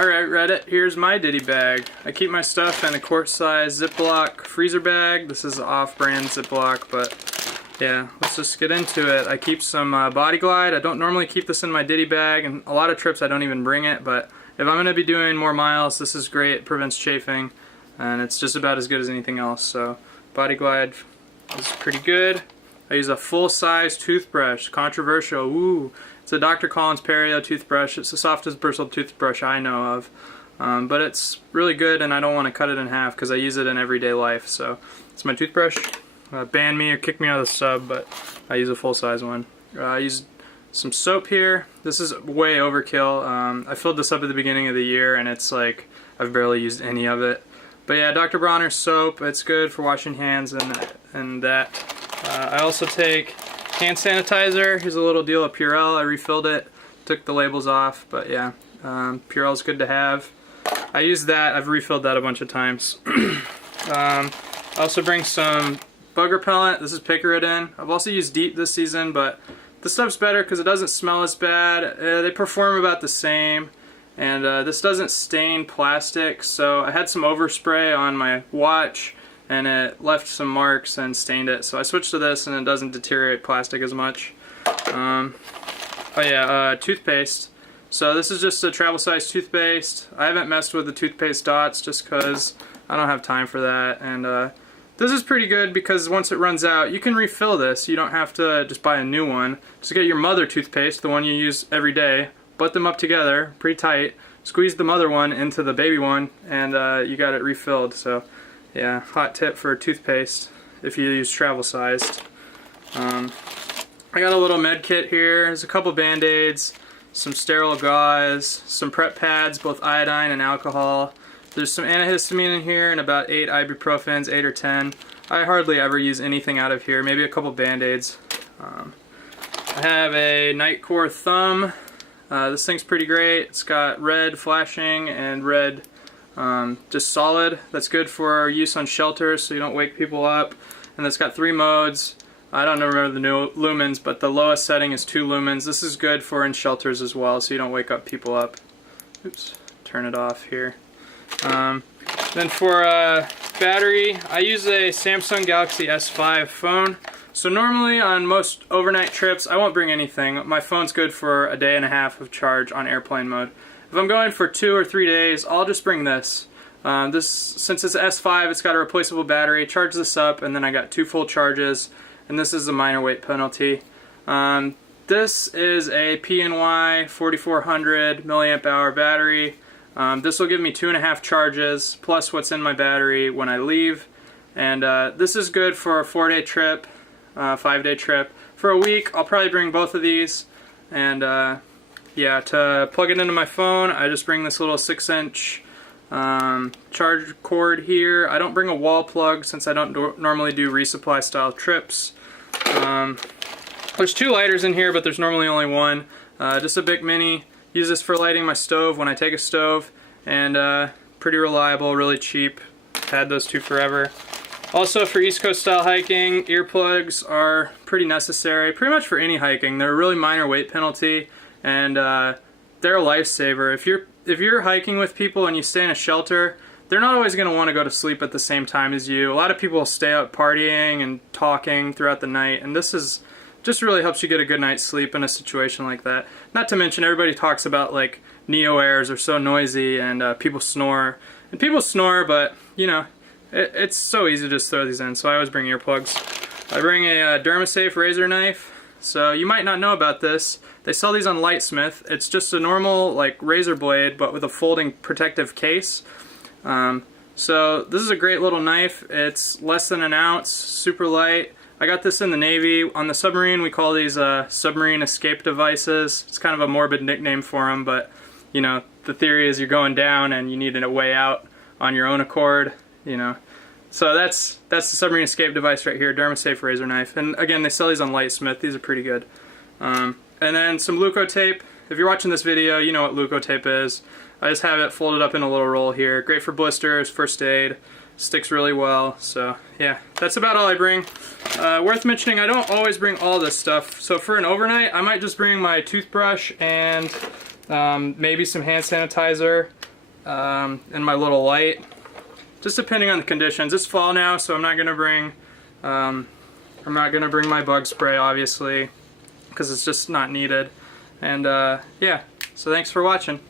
Alright Reddit, here's my Ditty-Bag. I keep my stuff in a quart-size Ziploc freezer bag. This is off-brand Ziploc, but yeah, let's just get into it. I keep some Body Glide. I don't normally keep this in my Ditty-Bag, and a lot of trips I don't even bring it, but if I'm going to be doing more miles, this is great. It prevents chafing, and it's just about as good as anything else. So Body Glide is pretty good. I use a full-size toothbrush. Controversial. Ooh. It's a Dr. Collins Perio toothbrush. It's the softest bristled toothbrush I know of. But it's really good, and I don't want to cut it in half because I use it in everyday life. So it's my toothbrush. Ban me or kick me out of the sub, but I use a full-size one. I use some soap here. This is way overkill. I filled this up at the beginning of the year, and it's like I've barely used any of it. But yeah, Dr. Bronner's soap. It's good for washing hands and that. I also take hand sanitizer. Here's a little deal of Purell. I refilled it, took the labels off, but yeah, Purell's good to have. I use that. I've refilled that a bunch of times. I also bring some bug repellent. This is Picaridin. I've also used DEET this season, but this stuff's better because it doesn't smell as bad. They perform about the same, and this doesn't stain plastic, so I had some overspray on my watch and it left some marks and stained it, so I switched to this and it doesn't deteriorate plastic as much. Oh yeah, toothpaste. So this is just a travel size toothpaste. I haven't messed with the toothpaste dots just because I don't have time for that, and this is pretty good because once it runs out you can refill this. You don't have to just buy a new one. Just get your mother toothpaste, the one you use every day, butt them up together pretty tight, squeeze the mother one into the baby one, and you got it refilled. So yeah, hot tip for toothpaste if you use travel sized. I got a little med kit here. There's a couple band-aids, some sterile gauze, some prep pads, both iodine and alcohol. There's some antihistamine in here and about 8 ibuprofens, 8 or 10. I hardly ever use anything out of here, maybe a couple band-aids. I have a Nightcore thumb. This thing's pretty great. It's got red flashing and red just solid. That's good for use on shelters so you don't wake people up. And it's got 3 modes. I don't remember the new lumens, but the lowest setting is 2 lumens. This is good for in shelters as well, so you don't wake up people up. Oops, turn it off here. Then for battery, I use a Samsung Galaxy S5 phone. So normally on most overnight trips, I won't bring anything. My phone's good for a day and a half of charge on airplane mode. If I'm going for 2 or 3 days, I'll just bring this. Since it's S5, it's got a replaceable battery. Charge this up, and then I got 2 full charges, and this is a minor weight penalty. This is a PNY 4400 milliamp hour battery. This will give me 2.5 charges, plus what's in my battery when I leave. And this is good for a 4-day trip, 5-day trip. For a week, I'll probably bring both of these, and yeah, to plug it into my phone, I just bring this little 6-inch charge cord here. I don't bring a wall plug since I don't normally do resupply style trips. There's 2 lighters in here, but there's normally only one. Just a Bic Mini. Use this for lighting my stove when I take a stove, and pretty reliable, really cheap. Had those 2 forever. Also for East Coast style hiking, earplugs are pretty necessary, pretty much for any hiking. They're a really minor weight penalty, and they're a lifesaver. If you're hiking with people and you stay in a shelter, they're not always going to want to go to sleep at the same time as you. A lot of people stay up partying and talking throughout the night, and this is just really helps you get a good night's sleep in a situation like that. Not to mention everybody talks about like Neo Airs are so noisy and people snore. And people snore, but you know, it's so easy to just throw these in, so I always bring earplugs. I bring a Dermasafe razor knife. So you might not know about this. They sell these on Lightsmith. It's just a normal like razor blade, but with a folding protective case. So this is a great little knife. It's less than an ounce, super light. I got this in the Navy. On the submarine, we call these submarine escape devices. It's kind of a morbid nickname for them, but you know, the theory is you're going down and you need a way out on your own accord, you know. So that's the submarine escape device right here, Dermasafe razor knife. And again, they sell these on Lightsmith. These are pretty good. And then some Leukotape. If you're watching this video, you know what Leukotape is. I just have it folded up in a little roll here. Great for blisters, first aid. Sticks really well. So yeah, that's about all I bring. Worth mentioning, I don't always bring all this stuff. So for an overnight, I might just bring my toothbrush and maybe some hand sanitizer. and my little light. Just depending on the conditions. It's fall now, so I'm not gonna bring my bug spray, obviously, because it's just not needed. And yeah, so thanks for watching.